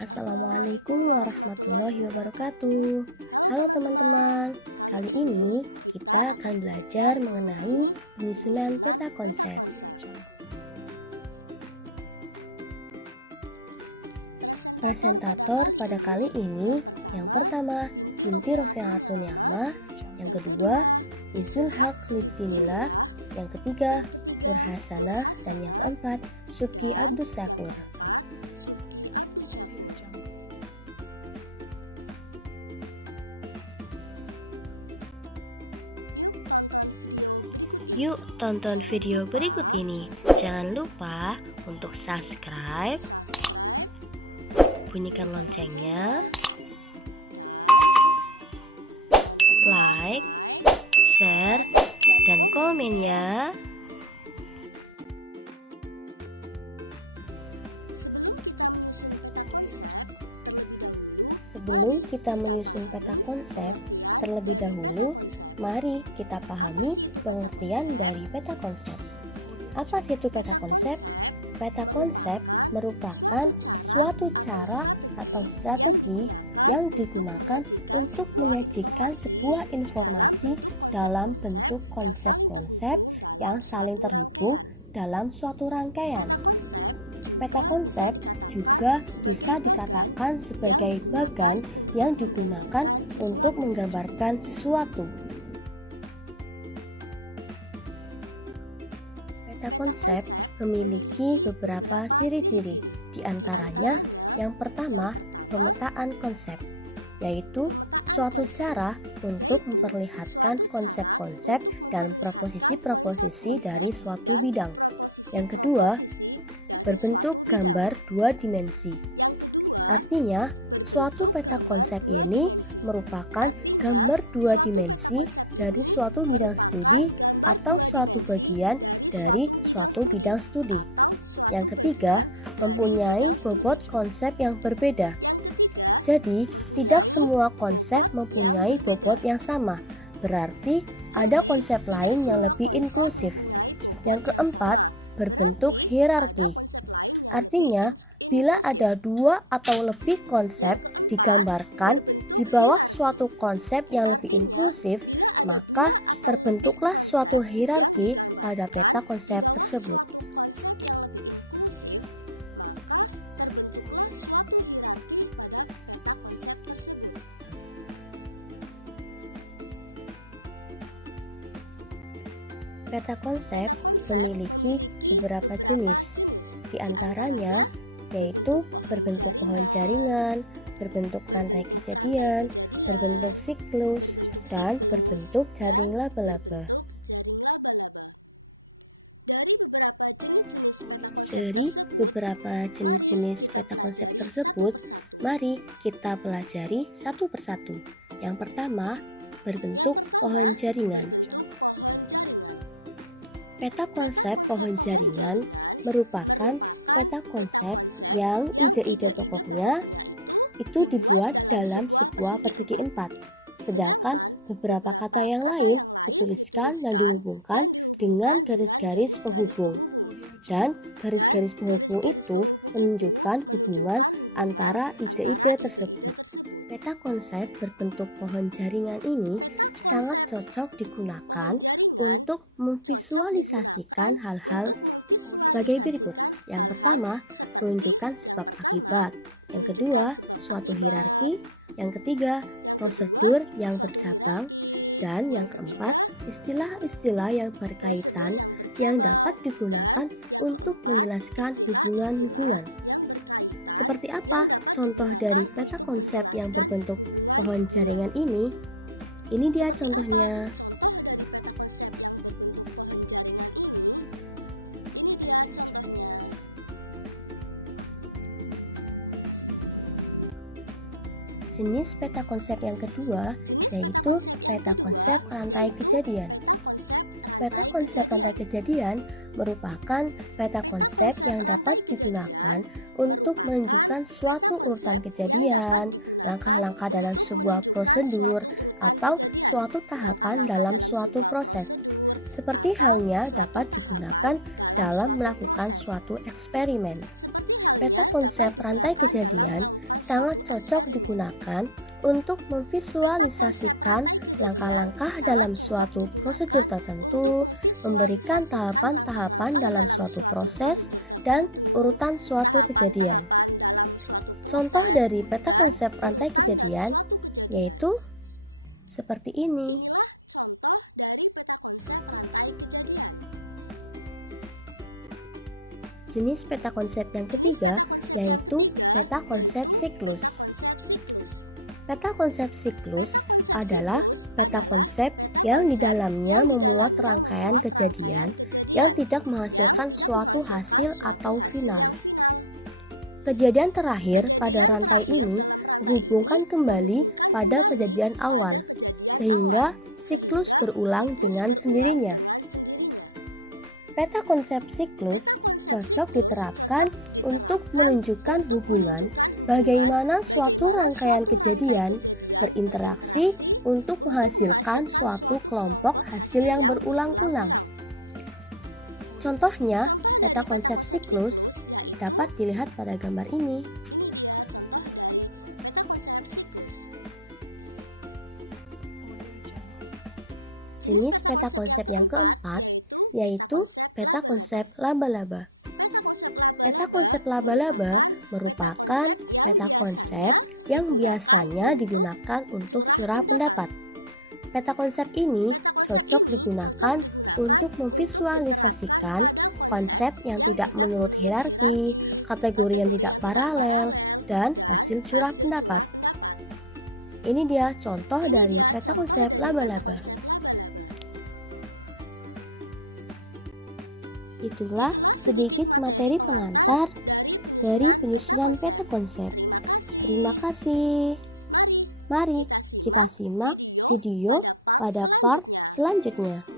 Assalamualaikum warahmatullahi wabarakatuh. Halo teman-teman, kali ini kita akan belajar mengenai penyusunan peta konsep. Presentator pada kali ini yang pertama Binti Rofi'atun Ni'mah, yang kedua Izul Haq Lidinillah, yang ketiga Nur Hasanah, dan yang keempat Subki Abdus Syakur. Yuk tonton video berikut ini. Jangan lupa untuk subscribe, bunyikan loncengnya, like, share, dan komen ya. Sebelum kita menyusun peta konsep, terlebih dahulu mari kita pahami pengertian dari peta konsep. Apa sih itu peta konsep? Peta konsep merupakan suatu cara atau strategi yang digunakan untuk menyajikan sebuah informasi dalam bentuk konsep-konsep yang saling terhubung dalam suatu rangkaian. Peta konsep juga bisa dikatakan sebagai bagan yang digunakan untuk menggambarkan sesuatu. Peta konsep memiliki beberapa ciri-ciri, di antaranya yang pertama, pemetaan konsep, yaitu suatu cara untuk memperlihatkan konsep-konsep dan proposisi-proposisi dari suatu bidang. Yang kedua, berbentuk gambar dua dimensi. Artinya, suatu peta konsep ini merupakan gambar dua dimensi dari suatu bidang studi atau suatu bagian dari suatu bidang studi. Yang ketiga, mempunyai bobot konsep yang berbeda. Jadi, tidak semua konsep mempunyai bobot yang sama. Berarti, ada konsep lain yang lebih inklusif. Yang keempat, berbentuk hierarki. Artinya, bila ada dua atau lebih konsep digambarkan di bawah suatu konsep yang lebih inklusif, maka terbentuklah suatu hierarki pada peta konsep tersebut. Peta konsep memiliki beberapa jenis, di antaranya yaitu berbentuk pohon jaringan, berbentuk rantai kejadian, berbentuk siklus, dan berbentuk jaring laba-laba. Dari beberapa jenis-jenis peta konsep tersebut, mari kita pelajari satu persatu. Yang pertama, berbentuk pohon jaringan. Peta konsep pohon jaringan merupakan peta konsep yang ide-ide pokoknya itu dibuat dalam sebuah persegi 4, sedangkan beberapa kata yang lain dituliskan dan dihubungkan dengan garis-garis penghubung. Dan garis-garis penghubung itu menunjukkan hubungan antara ide-ide tersebut. Peta konsep berbentuk pohon jaringan ini sangat cocok digunakan untuk memvisualisasikan hal-hal sebagai berikut. Yang pertama, menunjukkan sebab akibat. Yang kedua, suatu hierarki. Yang ketiga, prosedur yang bercabang. Dan yang keempat, istilah-istilah yang berkaitan yang dapat digunakan untuk menjelaskan hubungan-hubungan. Seperti apa contoh dari peta konsep yang berbentuk pohon jaringan ini? Ini dia contohnya. Jenis peta konsep yang kedua yaitu peta konsep rantai kejadian. Peta konsep rantai kejadian merupakan peta konsep yang dapat digunakan untuk menunjukkan suatu urutan kejadian, langkah-langkah dalam sebuah prosedur, atau suatu tahapan dalam suatu proses. seperti halnya dapat digunakan dalam melakukan suatu eksperimen. Peta konsep rantai kejadian sangat cocok digunakan untuk memvisualisasikan langkah-langkah dalam suatu prosedur tertentu, memberikan tahapan-tahapan dalam suatu proses, dan urutan suatu kejadian. Contoh dari peta konsep rantai kejadian yaitu seperti ini. Jenis peta konsep yang ketiga yaitu peta konsep siklus. Peta konsep siklus adalah peta konsep yang di dalamnya memuat rangkaian kejadian yang tidak menghasilkan suatu hasil atau final. Kejadian terakhir pada rantai ini menghubungkan kembali pada kejadian awal, sehingga siklus berulang dengan sendirinya. Peta konsep siklus cocok diterapkan untuk menunjukkan hubungan bagaimana suatu rangkaian kejadian berinteraksi untuk menghasilkan suatu kelompok hasil yang berulang-ulang. Contohnya, peta konsep siklus dapat dilihat pada gambar ini. Jenis peta konsep yang keempat yaitu peta konsep laba-laba. Peta konsep laba-laba merupakan peta konsep yang biasanya digunakan untuk curah pendapat. Peta konsep ini cocok digunakan untuk memvisualisasikan konsep yang tidak menurut hierarki, kategori yang tidak paralel, dan hasil curah pendapat. Ini dia contoh dari peta konsep laba-laba. Itulah sedikit materi pengantar dari penyusunan peta konsep. Terima kasih. Mari kita simak video pada part selanjutnya.